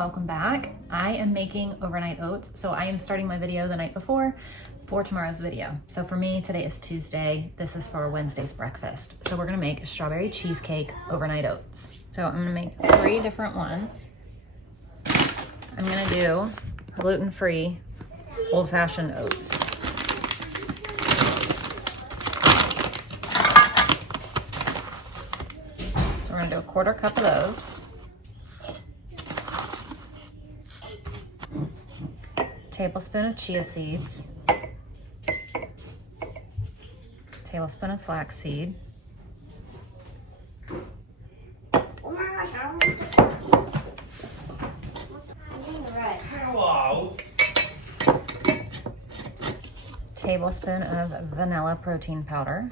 welcome back. I am making overnight oats, so I am starting my video the night before for tomorrow's video. So for me, today is Tuesday. This is for Wednesday's breakfast. So we're gonna make strawberry cheesecake overnight oats. So I'm gonna make 3 different ones. I'm gonna do gluten-free old-fashioned oats. So we're gonna do a 1/4 cup of those. Tablespoon of chia seeds, tablespoon of flax seed, Oh my gosh, I don't like this. I'm doing it right. Hello. tablespoon of vanilla protein powder,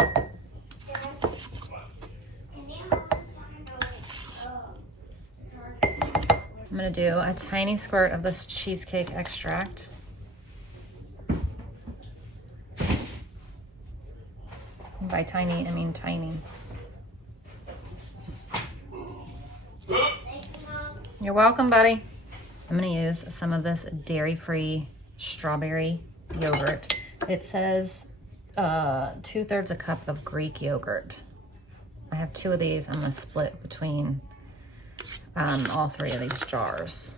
I'm gonna do a tiny squirt of this cheesecake extract. By tiny, I mean tiny. You're welcome, buddy. I'm gonna use some of this dairy-free strawberry yogurt. It says 2/3 a cup of Greek yogurt. I have 2 of these. I'm gonna split between all 3 of these jars.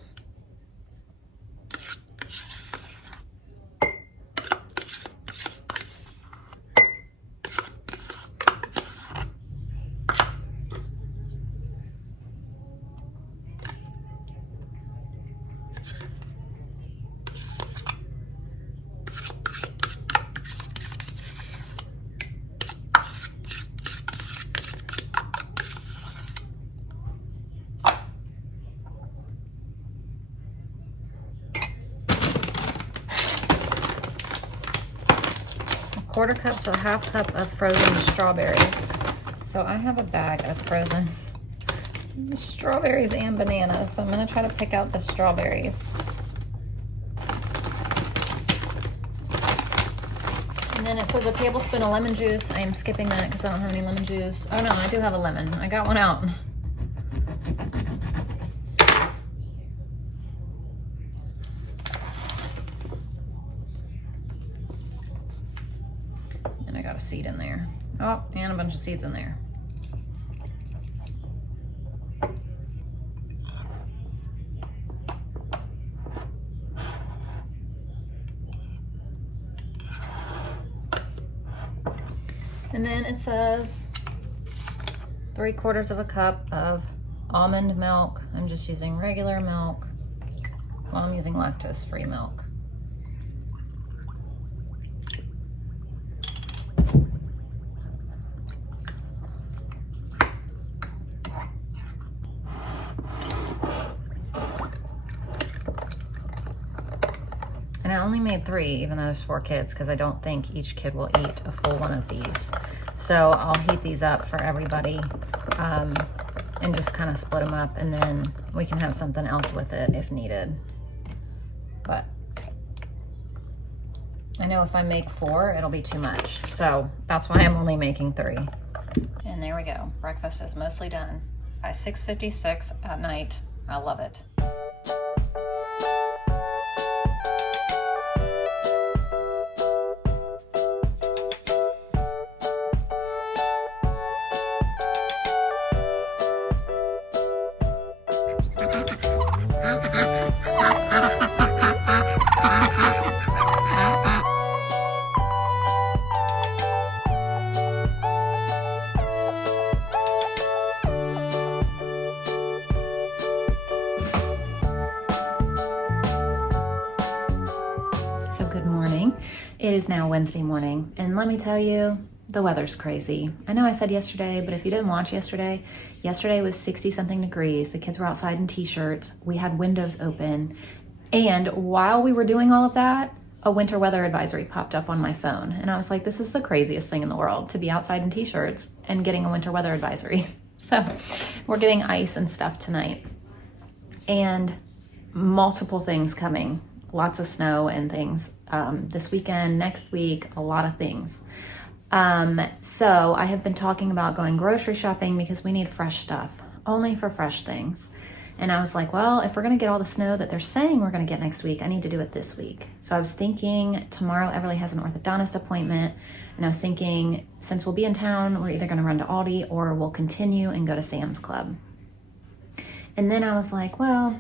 A 1/4 cup to a 1/2 cup of frozen strawberries. So I have a bag of frozen strawberries and bananas. So I'm gonna try to pick out the strawberries. And then it says a tablespoon of lemon juice. I am skipping that because I don't have any lemon juice. Oh no, I do have a lemon. I got one out. And I got a seed in there. Oh, and a bunch of seeds in there. And then it says 3/4 of a cup of almond milk. I'm just using regular milk. Well, I'm using lactose-free milk. And I only made 3, even though there's 4 kids, because I don't think each kid will eat a full one of these. So I'll heat these up for everybody and just kind of split them up, and then we can have something else with it if needed. But I know if I make 4, it'll be too much. So that's why I'm only making 3. And there we go. Breakfast is mostly done by 6:56 at night. I love it. So good morning. It is now Wednesday morning, and let me tell you, the weather's crazy. I know I said yesterday, but if you didn't watch yesterday was 60-something degrees. The kids were outside in t-shirts. We had windows open. And while we were doing all of that, a winter weather advisory popped up on my phone. And I was like, this is the craziest thing in the world, to be outside in t-shirts and getting a winter weather advisory. So we're getting ice and stuff tonight. And multiple things coming. Lots of snow and things. This weekend, next week, a lot of things. So I have been talking about going grocery shopping because we need fresh stuff, only for fresh things. And I was like, well, if we're gonna get all the snow that they're saying we're gonna get next week, I need to do it this week. So I was thinking tomorrow Everly has an orthodontist appointment, and I was thinking since we'll be in town, we're either gonna run to Aldi or we'll continue and go to Sam's Club. And then I was like, well,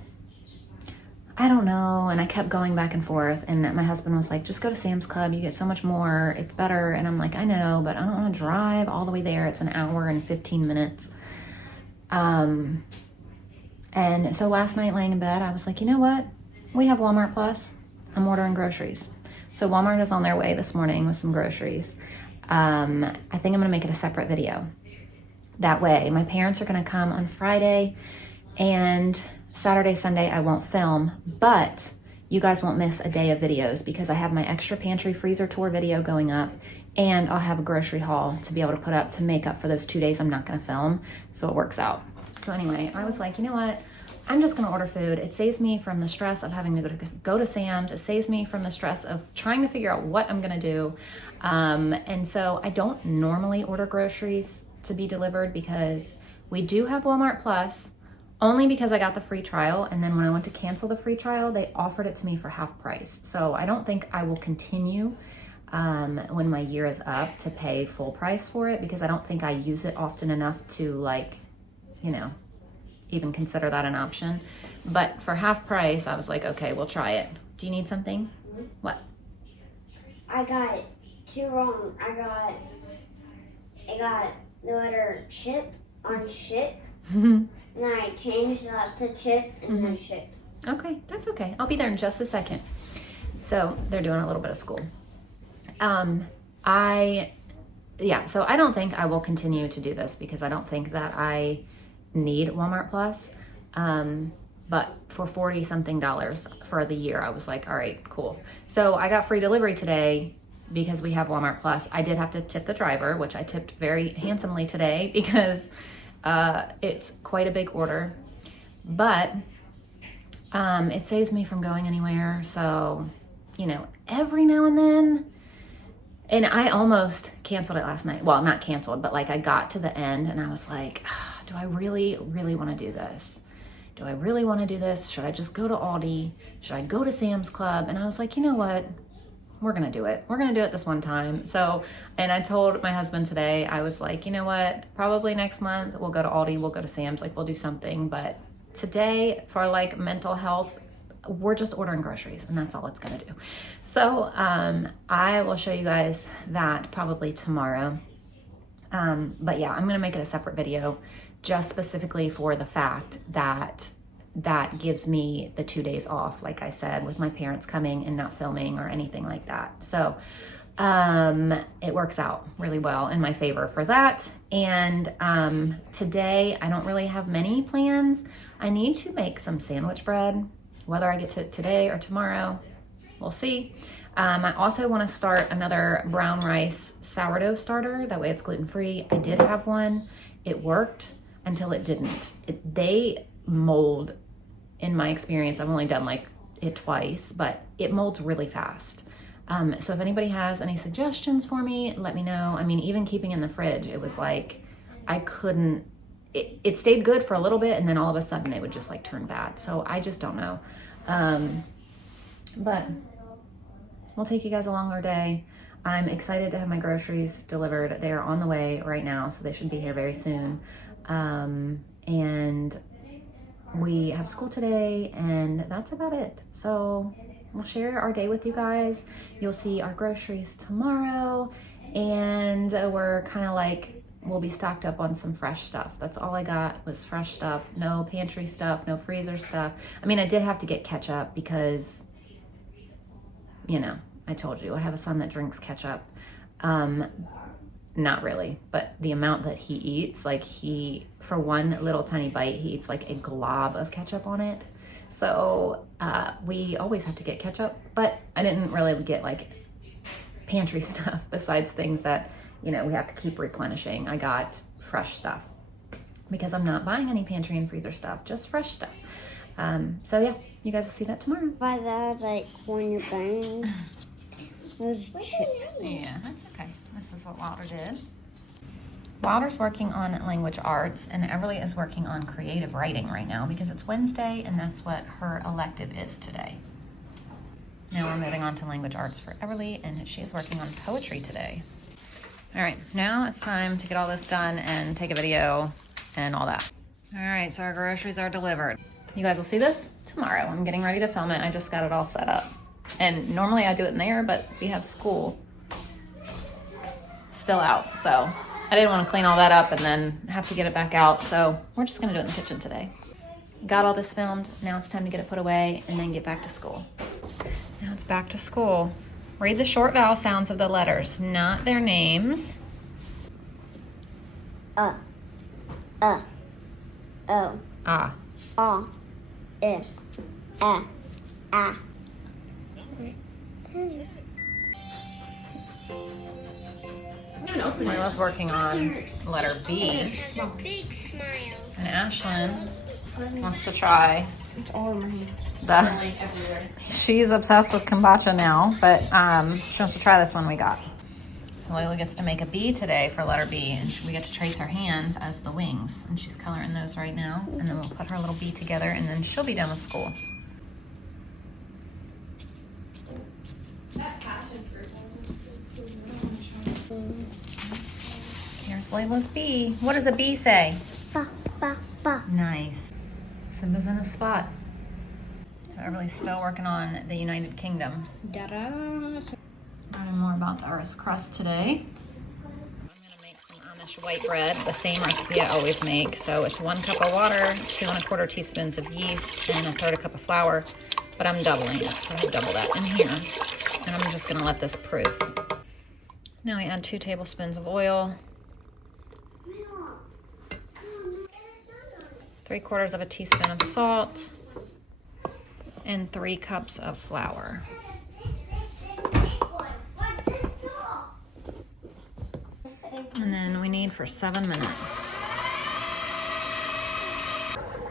I don't know. And I kept going back and forth. And my husband was like, just go to Sam's Club. You get so much more. It's better. And I'm like, I know, but I don't want to drive all the way there. It's an hour and 15 minutes. And so last night laying in bed, I was like, you know what? We have Walmart Plus. I'm ordering groceries. So Walmart is on their way this morning with some groceries. I think I'm going to make it a separate video. That way, my parents are going to come on Friday, and Saturday, Sunday, I won't film, but you guys won't miss a day of videos because I have my extra pantry freezer tour video going up, and I'll have a grocery haul to be able to put up to make up for those 2 days I'm not gonna film, so it works out. So anyway, I was like, you know what? I'm just gonna order food. It saves me from the stress of having to go to Sam's. It saves me from the stress of trying to figure out what I'm gonna do. And so I don't normally order groceries to be delivered because we do have Walmart Plus, only because I got the free trial, and then when I went to cancel the free trial, they offered it to me for half price. So I don't think I will continue when my year is up to pay full price for it, because I don't think I use it often enough to, like, you know, even consider that an option. But for half price, I was like, okay, we'll try it. Do you need something? Mm-hmm. What? I got two wrong. I got the letter chip on ship. And then I changed that to chip and then ship. Okay, that's okay. I'll be there in just a second. So they're doing a little bit of school. So I don't think I will continue to do this because I don't think that I need Walmart Plus. But for $40 something for the year, I was like, all right, cool. So I got free delivery today because we have Walmart Plus. I did have to tip the driver, which I tipped very handsomely today because it's quite a big order, but it saves me from going anywhere. So, you know, every now and then, and I almost canceled it last night. Well, not canceled, but like I got to the end and I was like, do I really, really want to do this? Do I really want to do this? Should I just go to Aldi? Should I go to Sam's Club? And I was like, you know what? We're going to do it. We're going to do it this one time. So, and I told my husband today, I was like, you know what, probably next month we'll go to Aldi, we'll go to Sam's, like we'll do something. But today for like mental health, we're just ordering groceries and that's all it's going to do. So I will show you guys that probably tomorrow. But yeah, I'm going to make it a separate video just specifically for the fact that that gives me the 2 days off, like I said, with my parents coming and not filming or anything like that. So it works out really well in my favor for that. And today I don't really have many plans. I need to make some sandwich bread, whether I get to it today or tomorrow, we'll see. I also want to start another brown rice sourdough starter. That way it's gluten-free. I did have one. It worked until it didn't. They mold, in my experience. I've only done like it twice, but it molds really fast. So if anybody has any suggestions for me, let me know. I mean, even keeping in the fridge, it was like, I couldn't, it stayed good for a little bit and then all of a sudden it would just like turn bad. So I just don't know. But we'll take you guys along our day. I'm excited to have my groceries delivered. They are on the way right now, so they should be here very soon. And we have school today and that's about it. So we'll share our day with you guys. You'll see our groceries tomorrow, and we're kind of like, we'll be stocked up on some fresh stuff. That's all I got was fresh stuff. No pantry stuff, no freezer stuff. I mean, I did have to get ketchup because, you know, I told you I have a son that drinks ketchup. Not really, but the amount that he eats, like for one little tiny bite, he eats like a glob of ketchup on it. So we always have to get ketchup, but I didn't really get like pantry stuff besides things that, you know, we have to keep replenishing. I got fresh stuff because I'm not buying any pantry and freezer stuff, just fresh stuff. So yeah, you guys will see that tomorrow. By that, like corn your bones. Those chips. Yeah, that's okay. This is what Walter did. Wilder's working on language arts, and Everly is working on creative writing right now because it's Wednesday and that's what her elective is today. Now we're moving on to language arts for Everly, and she is working on poetry today. All right, now it's time to get all this done and take a video and all that. All right, so our groceries are delivered. You guys will see this tomorrow. I'm getting ready to film it. I just got it all set up. And normally I do it in there, but we have school still out, so I didn't want to clean all that up and then have to get it back out, so we're just gonna do it in the kitchen today. Got all this filmed, now it's time to get it put away and then get back to school. Now it's back to school. Read the short vowel sounds of the letters, not their names. O, ah, ah. Layla's working on letter B. Has a big smile. And Ashlyn wants to try. It's all in my hand. She's obsessed with kombucha now, but she wants to try this one we got. So Layla gets to make a bee today for letter B, and we get to trace her hands as the wings. And she's coloring those right now, and then we'll put her little bee together, and then she'll be done with school. Here's Layla's bee. What does a bee say? Ba, ba, ba. Nice. Simba's in a spot. So Everly's still working on the United Kingdom. Learning more about the Earth's crust today. I'm gonna make some Amish white bread, the same recipe I always make. So it's 1 cup of water, 2 1/4 teaspoons of yeast, and 1/3 cup of flour. But I'm doubling it, so I have double that in here. And I'm just gonna let this proof. Now I add 2 tablespoons of oil, 3/4 of a teaspoon of salt, and 3 cups of flour. And then we need for 7 minutes.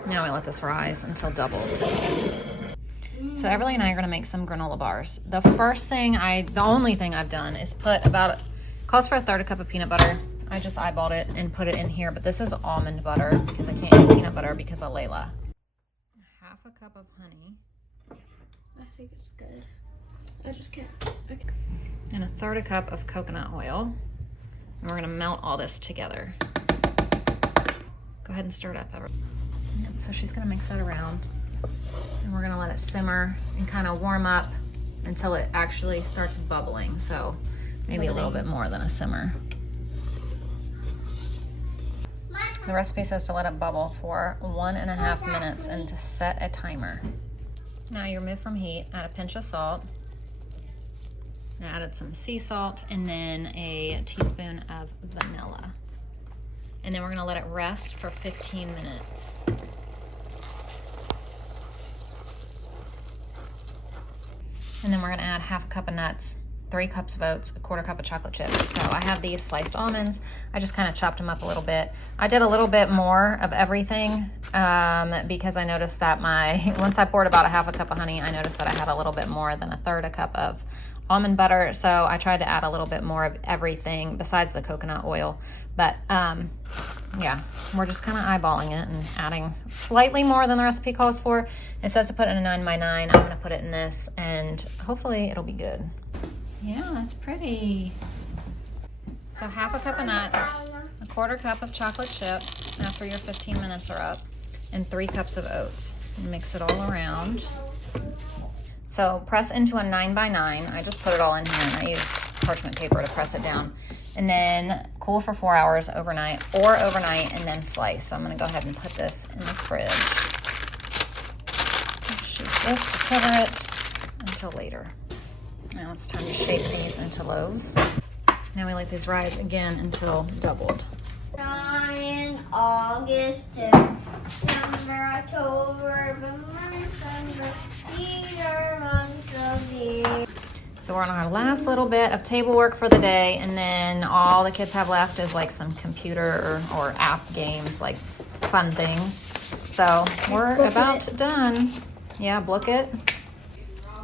Now we let this rise until doubled. So Everly and I are gonna make some granola bars. The only thing I've done is put calls for 1/3 cup of peanut butter. I just eyeballed it and put it in here, but this is almond butter because I can't use peanut butter because of Layla. 1/2 cup of honey. I think it's good. I just can't. Okay. And 1/3 cup of coconut oil. And we're gonna melt all this together. Go ahead and stir it up, Everly. Yep, so she's gonna mix that around. And we're gonna let it simmer and kind of warm up until it actually starts bubbling. So maybe a little bit more than a simmer. The recipe says to let it bubble for 1.5 minutes and to set a timer. Now you remove from heat, add a pinch of salt. I added some sea salt and then a teaspoon of vanilla. And then we're gonna let it rest for 15 minutes. And then we're gonna add 1/2 cup of nuts, 3 cups of oats, 1/4 cup of chocolate chips. So I have these sliced almonds. I just kind of chopped them up a little bit. I did a little bit more of everything because I noticed that once I poured about 1/2 cup of honey, I noticed that I had a little bit more than 1/3 cup of almond butter. So I tried to add a little bit more of everything besides the coconut oil. But yeah, we're just kind of eyeballing it and adding slightly more than the recipe calls for. It says to put it in a 9x9. I'm gonna put it in this and hopefully it'll be good. Yeah, that's pretty. So 1/2 cup of nuts, 1/4 cup of chocolate chips after your 15 minutes are up, and 3 cups of oats. And mix it all around. So press into a 9x9. I just put it all in here and I use parchment paper to press it down. And then cool for 4 hours overnight and then slice. So I'm gonna go ahead and put this in the fridge. Shoot this to cover it until later. Now it's time to shape these into loaves. Now we let these rise again until doubled. August, September, October, November, December, Easter, month of the year. So we're on our last little bit of table work for the day, and then all the kids have left is like some computer or app games, like fun things. So we're about done. Yeah, book it.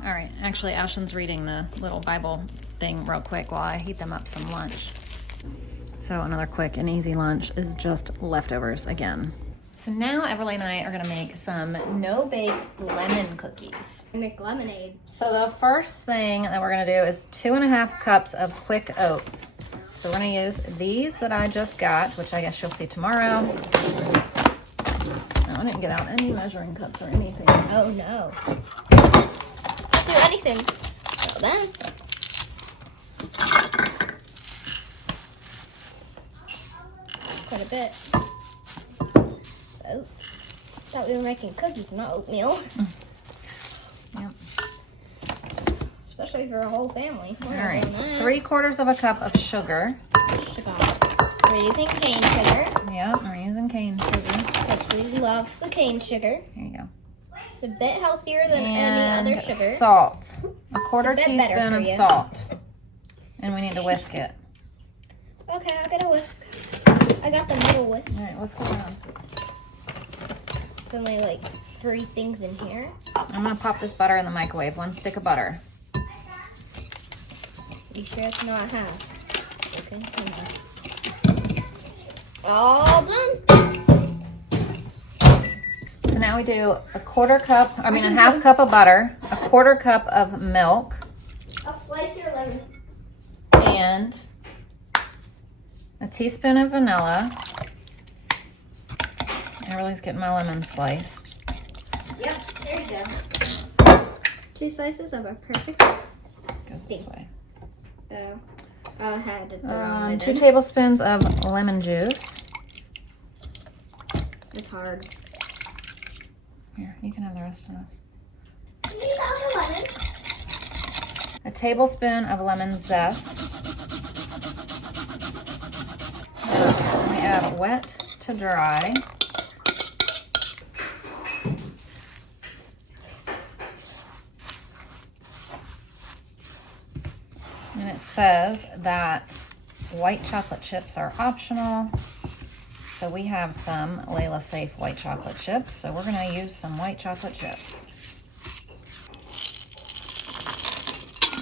All right, actually Ashlyn's reading the little Bible thing real quick while I heat them up some lunch. So another quick and easy lunch is just leftovers again. So now Everly and I are gonna make some no-bake lemon cookies. Make lemonade. So the first thing that we're gonna do is 2.5 cups of quick oats. So we're gonna use these that I just got, which I guess you'll see tomorrow. Oh, I didn't get out any measuring cups or anything. Oh no. I'll do anything. So then. Quite a bit. Oats. Thought we were making cookies, not oatmeal. Yep. Especially for a whole family. All right, 3/4 of a cup of sugar. Sugar. We're using cane sugar. Yep, we're using cane sugar. Because we love the cane sugar. There you go. It's a bit healthier than And any other sugar. salt. A quarter It's a bit better teaspoon for of you. salt. And we need to whisk it. Okay, I got a whisk. I got the middle whisk. All right, whisk it around. There's only like 3 things in here. I'm gonna pop this butter in the microwave. 1 stick of butter. You sure it's not half? Okay. All done. So now we do a half cup of butter, a 1/4 cup of milk, I'll slice your lemon. and a teaspoon of vanilla. Everybody's getting my lemon sliced. Yep, there you go. 2 slices of a perfect. Goes this way. Oh, I had it the wrong way. 2 then. tablespoons of lemon juice. It's hard. Here, you can have the rest of this. Can you have the lemon? A tablespoon of lemon zest. And we add wet to dry. And it says that white chocolate chips are optional. So we have some Layla Safe white chocolate chips. So we're gonna use some white chocolate chips.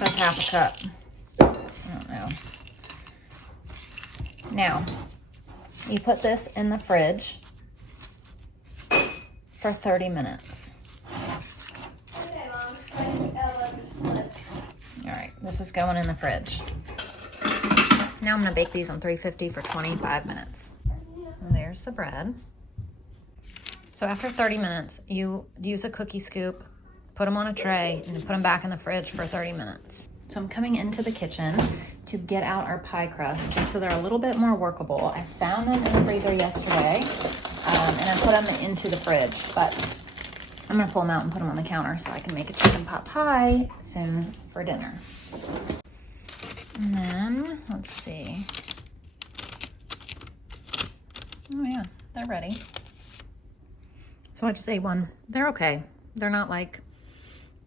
That's half a cup. I don't know. Now, you put this in the fridge for 30 minutes. Okay, Mom. All right, this is going in the fridge. Now I'm gonna bake these on 350 for 25 minutes. And there's the bread. So after 30 minutes, you use a cookie scoop, put them on a tray, and put them back in the fridge for 30 minutes. So I'm coming into the kitchen to get out our pie crust just so they're a little bit more workable. I found them in the freezer yesterday, and I put them into the fridge, but I'm gonna pull them out and put them on the counter so I can make a chicken pot pie soon for dinner. And then, let's see. Oh yeah, they're ready. So I just ate one. They're okay. They're not like,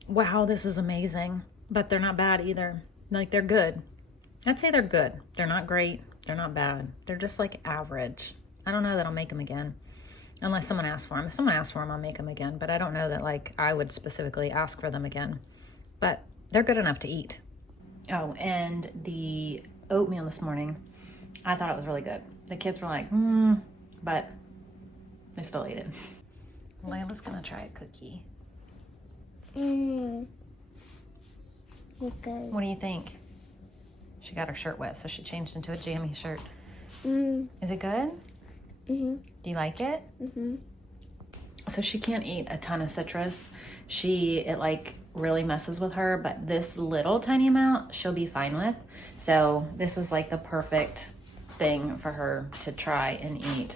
wow, this is amazing, but they're not bad either. Like, they're good. I'd say they're good. They're not great. They're not bad. They're just like average. I don't know that I'll make them again unless someone asks for them. If someone asks for them, I'll make them again, but I don't know that like I would specifically ask for them again, but they're good enough to eat. Oh, and the oatmeal this morning, I thought it was really good. The kids were like, but they still ate it. Layla's gonna try a cookie. Okay. What do you think? She got her shirt wet, so she changed into a jammy shirt. Is it good? Do you like it? So she can't eat a ton of citrus. It like really messes with her, but this little tiny amount she'll be fine with. So this was like the perfect thing for her to try and eat.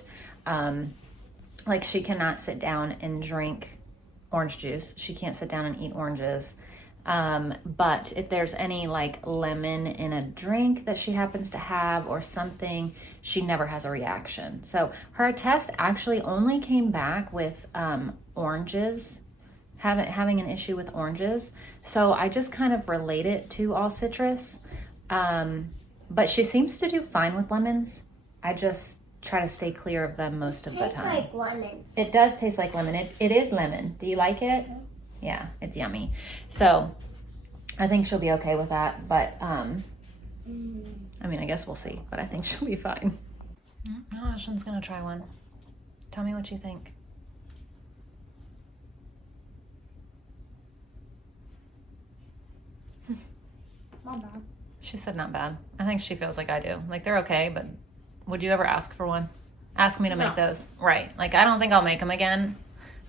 Like she cannot sit down and drink orange juice. She can't sit down and eat oranges. But if there's any like lemon in a drink that she happens to have or something, she never has a reaction. So her test actually only came back with oranges, having an issue with oranges. So I just kind of relate it to all citrus. But she seems to do fine with lemons. I just try to stay clear of them most of the time. Like lemons. It does taste like lemon. It is lemon. Do you like it? Yeah, it's yummy. So I think she'll be okay with that. But I mean, I guess we'll see, but I think she'll be fine. Oh, Ashlyn's gonna try one. Tell me what you think. Not bad. She said not bad. I think she feels like I do. Like, they're okay, but would you ever ask for one? Ask me to make those. Right. Like, I don't think I'll make them again,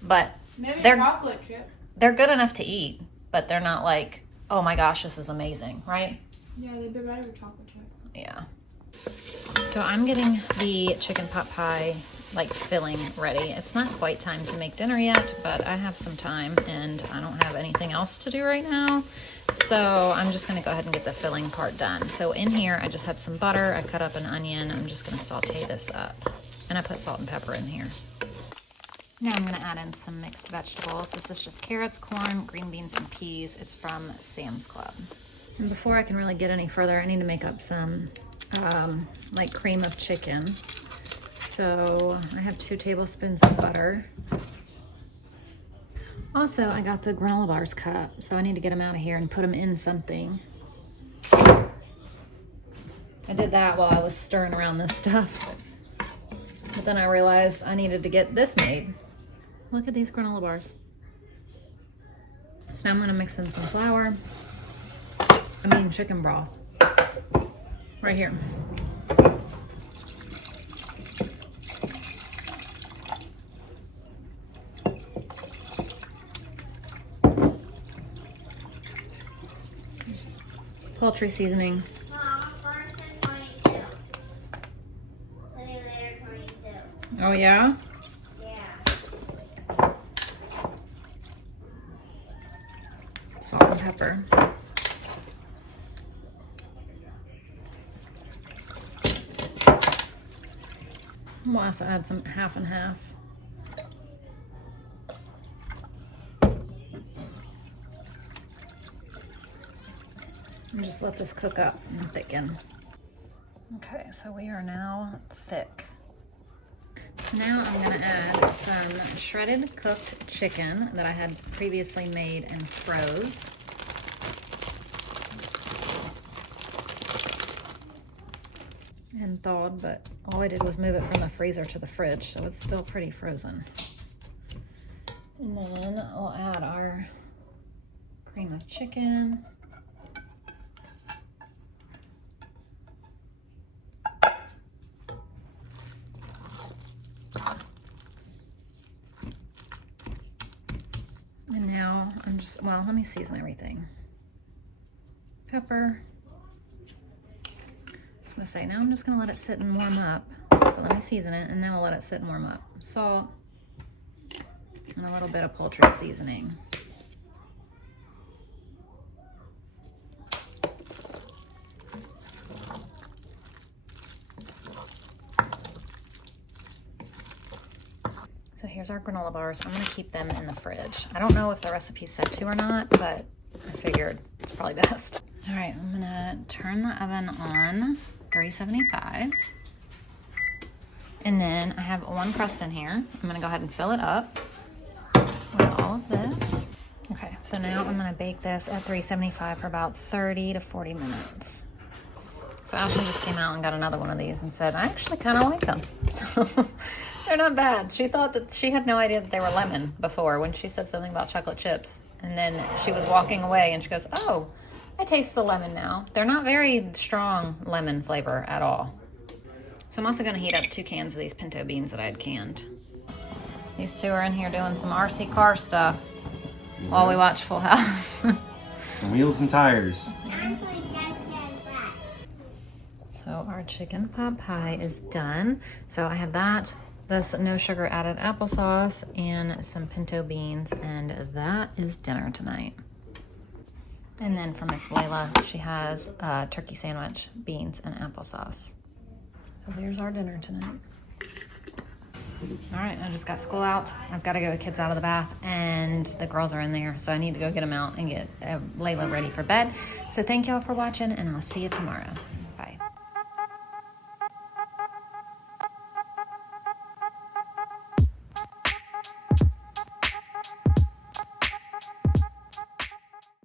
but Maybe they're a chocolate chip. They're good enough to eat, but they're not like, oh my gosh, this is amazing, right? Yeah, they'd be better with chocolate chip. Yeah. So I'm getting the chicken pot pie, like, filling ready. It's not quite time to make dinner yet, but I have some time and I don't have anything else to do right now. So I'm just gonna go ahead and get the filling part done. So in here, I just had some butter. I cut up an onion. I'm just gonna saute this up. And I put salt and pepper in here. Now I'm gonna add in some mixed vegetables. This is just carrots, corn, green beans, and peas. It's from Sam's Club. And before I can really get any further, I need to make up some like cream of chicken. So I have 2 tablespoons of butter. Also, I got the granola bars cut up, so I need to get them out of here and put them in something. I did that while I was stirring around this stuff. But then I realized I needed to get this made. Look at these granola bars. So now I'm gonna mix in some flour. Chicken broth. Right here. Poultry seasoning. First and 22. See you later, 22. Oh yeah? Yeah. Salt and pepper. We'll also add some half and half. And just let this cook up and thicken. Okay, so we are now thick. Now I'm gonna add some shredded cooked chicken that I had previously made and froze. And thawed, but all I did was move it from the freezer to the fridge, so it's still pretty frozen. And then I'll add our cream of chicken. And now I'm just, well, let me season everything. Pepper. I was gonna say, now I'm just gonna let it sit and warm up, but let me season it, and then we'll let it sit and warm up. Salt, and a little bit of poultry seasoning. So here's our granola bars. I'm gonna keep them in the fridge. I don't know if the recipe's set to or not, but I figured it's probably best. All right, I'm gonna turn the oven on 375. And then I have one crust in here. I'm gonna go ahead and fill it up with all of this. Okay, so now I'm gonna bake this at 375 for about 30 to 40 minutes. So Ashley just came out and got another one of these and said, I actually kind of like them. So they're not bad. She thought that she had no idea that they were lemon before when she said something about chocolate chips. And then she was walking away and she goes, oh, I taste the lemon now. They're not very strong lemon flavor at all. So I'm also gonna heat up 2 cans of these pinto beans that I had canned. These 2 are in here doing some RC car stuff while we watch Full House. Some wheels and tires. So our chicken pot pie is done. So I have that, this no sugar added applesauce, and some pinto beans, and that is dinner tonight. And then for Miss Layla, she has a turkey sandwich, beans, and applesauce. So there's our dinner tonight. All right, I just got school out. I've got to get the kids out of the bath, and the girls are in there, so I need to go get them out and get Layla ready for bed. So thank y'all for watching, and I'll see you tomorrow.